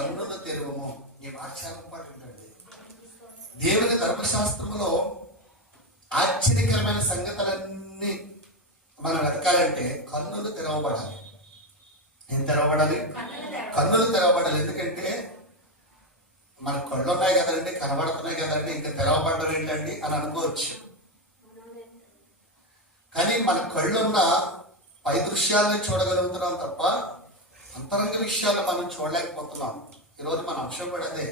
కన్నులు తెరవము. ఈ మాట చాలా ఇంపార్టెంట్ అండి. దేవుని ధర్మశాస్త్రంలో ఆశ్చర్యకరమైన సంగతులన్నీ మనం వెతకాలంటే కన్నులు తెరవబడాలి. ఏం తెరవబడాలి? కన్నులు తెరవబడాలి. ఎందుకంటే మన కళ్ళు ఉన్నాయి కదండి, కనబడుతున్నాయి కదండి, ఇంకా తెరవబడ్డం ఏంటండి అని అనుకోవచ్చు. కానీ మన కళ్ళున్న పై దృశ్యాలను చూడగలుగుతున్నాం తప్ప అంతరంగ విషయాలు మనం చూడలేకపోతున్నాం. ఈరోజు మన అంశం కూడా అదే.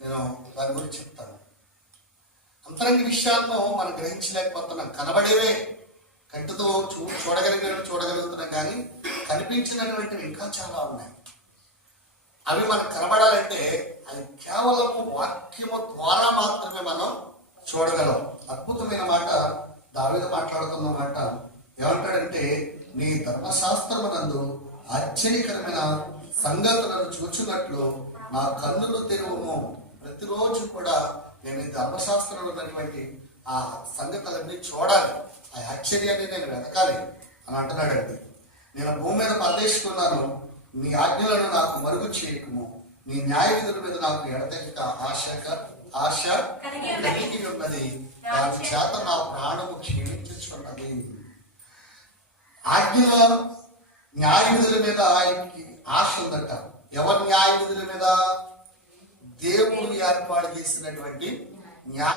నేను దాని గురించి చెప్తాను. అంతరంగ విషయాలను మనం గ్రహించలేకపోతున్నాం. కనబడేవే కంటితో చూడగలుగుతున్నాం, కానీ కనిపించినటువంటివి ఇంకా చాలా ఉన్నాయి. అవి మనకు కనబడాలంటే అది కేవలము వాక్యము ద్వారా మాత్రమే మనం చూడగలం. అద్భుతమైన మాట దావీదు మాట్లాడుతున్న మాట. ఏమంటాడంటే, నీ ధర్మశాస్త్రమునందు ఆశ్చర్యకరమైన సంగతులను చూచున్నట్లు నా కన్నులు తెరువము. ప్రతిరోజు కూడా నేను ఈ ధర్మశాస్త్రంలో ఉన్నటువంటి ఆ సంగతులన్నీ చూడాలి, ఆ ఆశ్చర్యాన్ని నేను వెతకాలి అని అంటున్నాడండి. నేను భూమి మీద పరదేశుకున్నాను, నీ ఆజ్ఞలను నాకు మరుగు చేయకము. నీ న్యాయ విధుల మీద నాకు ఎడతెగక ఆశ కలిగి ఉన్నది. దాని చేత నా ప్రాణము క్షీణించుచున్నది. ఆజ్ఞల న్యాయ విధుల మీద ఆయనకి ఆశ ఉందట. ఎవరి న్యాయ విధుల మీద? దేవుడు ఏర్పాటు చేసినటువంటి న్యాయ